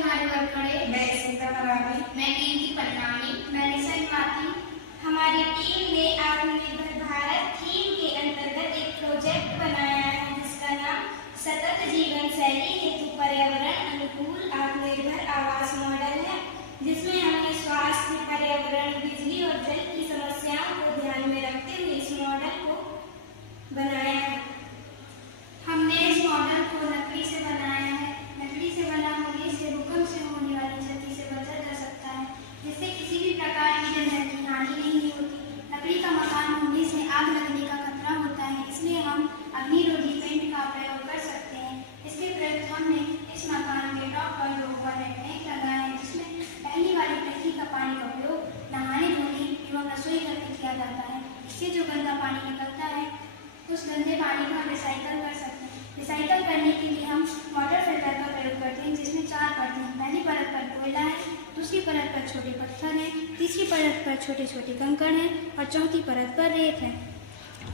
कुमारी वरखड़े, मैं सीता मरावी, मैं कीर्ति पटनानी, मैं निशन माथी। हमारी टीम ने आत्मनिर्भर भारत थीम के अंतर्गत एक प्रोजेक्ट बनाया है जिसका नाम सतत जीवन शैली हेतु पर्यावरण अनुकूल आत्मनिर्भर आवास मॉडल है, जिसमें हमने स्वास्थ्य, पर्यावरण, बिजली और जल की समस्याओं को ध्यान में रखते हुए इस मॉडल को बनाया है। हमने इस मॉडल को लकड़ी से बनाया है। लकड़ी से बना होने से भूकंप से होने वाली क्षति से बचा जा सकता है, जिससे किसी भी प्रकार की जनधन की हानि नहीं होती। लकड़ी का मकान होने से आग लगने का खतरा होता है, इसलिए हम अग्निरोधी पेंट का प्रयोग कर सकते हैं। इसके प्रयुक्त हमने इस मकान के टॉप पर दो ओवरहेड टैंक लगाए हैं, जिसमें पहली वाली टंकी का पानी का उपयोग नहाने धोने एवं रसोई घर में किया जाता है। इससे जो गंदा पानी निकलता है उस गंदे पानी को हम रिसाइकल कर सकते हैं। रिसाइकल करने के लिए हम वाटर फिल्टर का प्रयोग करते हैं, जिसमें 4 परतें हैं। पहली परत पर कोयला है, दूसरी परत पर छोटे पत्थर हैं, तीसरी परत पर छोटे छोटे कंकड़ हैं और चौथी परत पर रेत है।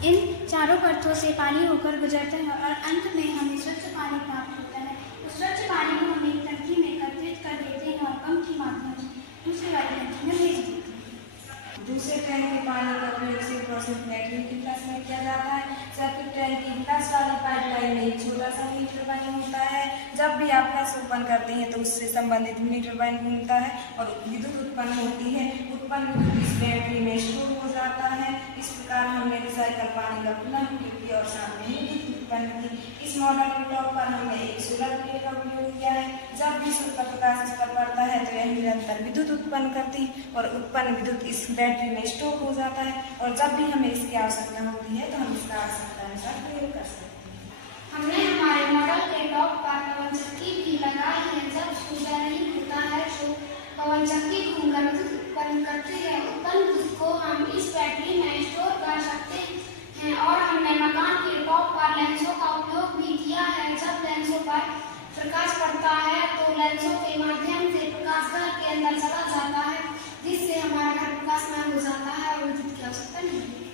इन चारों परतों से पानी होकर गुजरता है और अंत में हमें स्वच्छ पानी प्राप्त होता है। उस स्वच्छ पानी को हम एक टंकी में एकत्रित कर देते हैं और पंप के माध्यम से दूसरी वाली टंकी में भेज देते हैं। दूसरे टैंक के पानी का उपयोग 100% नेटवर्क की फ्लश में किया जाता है, जबकि टैंक की फ्लश वाली पाइपलाइन में एक छोटा सा मिनी टरबाइन होता है। जब भी आप फ्लश ओपन करते हैं तो उससे संबंधित मिनी टरबाइन घूमता है और विद्युत उत्पन्न होती है। उत्पन्न विद्युत इस बैटरी में स्टोर हो जाता है। इस प्रकार हमने रिसाइकल पानी का पुनः उपयोग किया और साथ में विद्युत उत्पन्न की। इस मॉडल के टॉप पर हमने एक सोलर प्लेट का उपयोग किया है। जब भी सूर्य का प्रकाश इस पर पड़ता है तो यह निरंतर विद्युत उत्पन्न करती और उत्पन्न विद्युत इस बैटरी में स्टोर हो जाता है और जब भी हमें इसकी आवश्यकता होती है तो हम इसका आवश्यकता अनुसार प्रयोग कर सकते हैं। हमने हमारे मॉडल के टॉप पर पवन चक्की भी लगाई है। जब सूर्य नहीं होता है तो पवन चक्की घूमकर विद्युत उत्पन्न करती है। उत्पन्न विद्युत को हम इस बैटरी में स्टोर कर सकते हैं और हमने मकान के टॉप पर लेंसों का उपयोग भी किया है। जब लेंसों पर प्रकाश पड़ता है तो लेंसों के माध्यम से प्रकाश घर के अंदर चला जाता है, जिससे हमारा घर प्रकाशमान हो जाता है और विद्युत की आवश्यकता नहीं होती।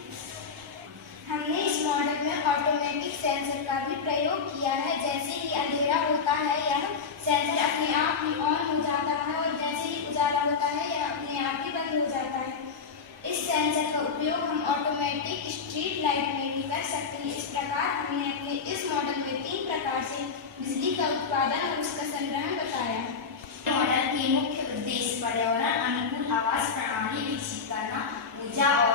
हमने इस मॉडल में ऑटोमेटिक सेंसर का भी प्रयोग किया है। जैसे ही अंधेरा होता है यह सेंसर अपने आप ही ऑन हो जाता है और जैसे ही उजाला होता है यह अपने आप ही बंद हो जाता है। इस सेंसर का उपयोग हम ऑटोमेटिक स्ट्रीट लाइट में भी कर सकते हैं। इस प्रकार हमने अपने इस मॉडल में 3 प्रकार से बिजली का उत्पादन और उसका संग्रहण बताया है। मॉडल के मुख्य उद्देश्य पर्यावरण अनुकूल आवास प्रणाली विकसित करना, ऊर्जा और